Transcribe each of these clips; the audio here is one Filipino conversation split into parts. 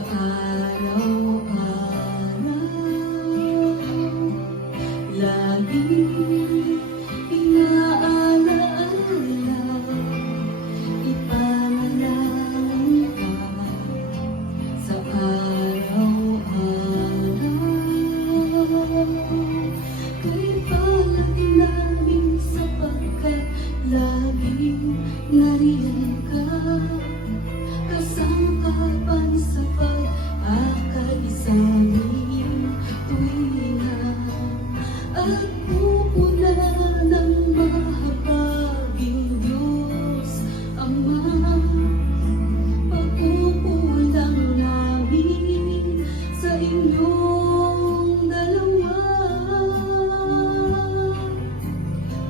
araw-araw, laging inaalaala, ipanalangin ka sa araw-araw. Kay palagi namin sapagkat laging nariyan ka, kasangkapan sa pag-akay sa aming tuwina, at pupuna ng mahabaging Diyos Ama, pagpupulang namin sa inyong dalawa.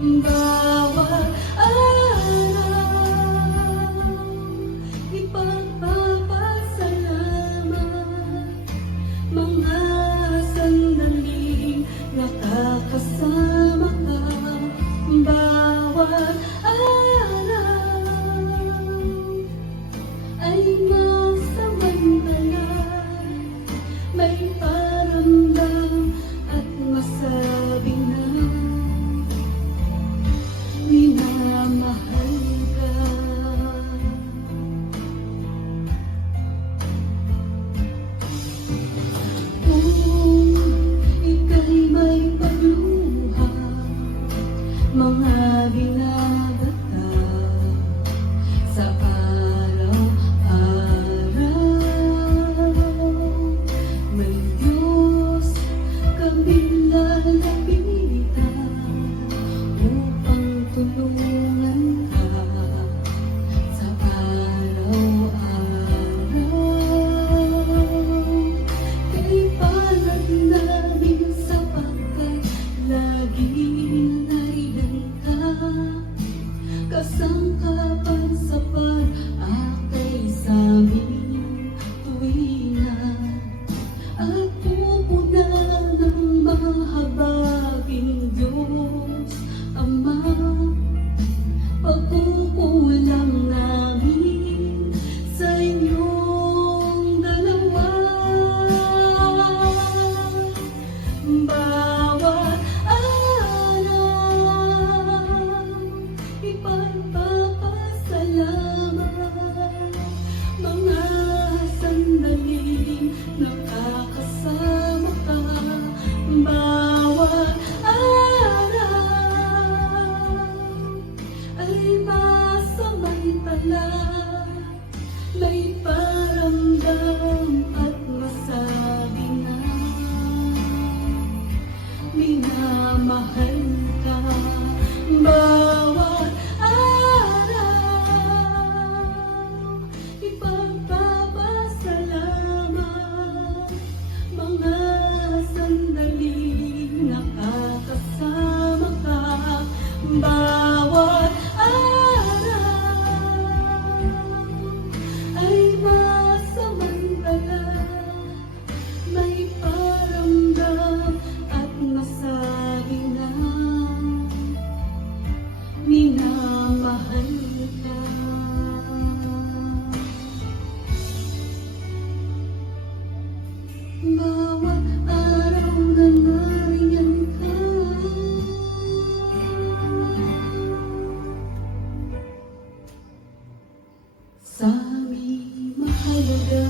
Bawat araw, ipagpapasalamat, mga sandaling nakakasama ka. Bawat araw ay masamantala, may paramdam at masabi na minamahal ka. Kung ika'y may pagluha, mga binabata sa araw-araw, may Diyos kaming lalapitan upang tulungan ka sa araw-araw. Kay palad namin sapagkat laging nariyan ka, kasangkapan sa pag-akay sa aming tuwina, at pupuna ng mahabaging Diyos Ama, pagkukulang namin sa inyong dalawa. Bawat araw, ipagpapasalamat, mga sandaling nakakasama ka. Bawat araw ay masamantala, may paramdam at masabi na minamahal ka. Bawat araw, ipagpapasalamat, mga sandaling nakakasama ka. Bawat araw ay masamantala, may paramdam at masabi na minamahal ka. Bawat araw na nariyan ka, sa aming mahalaga.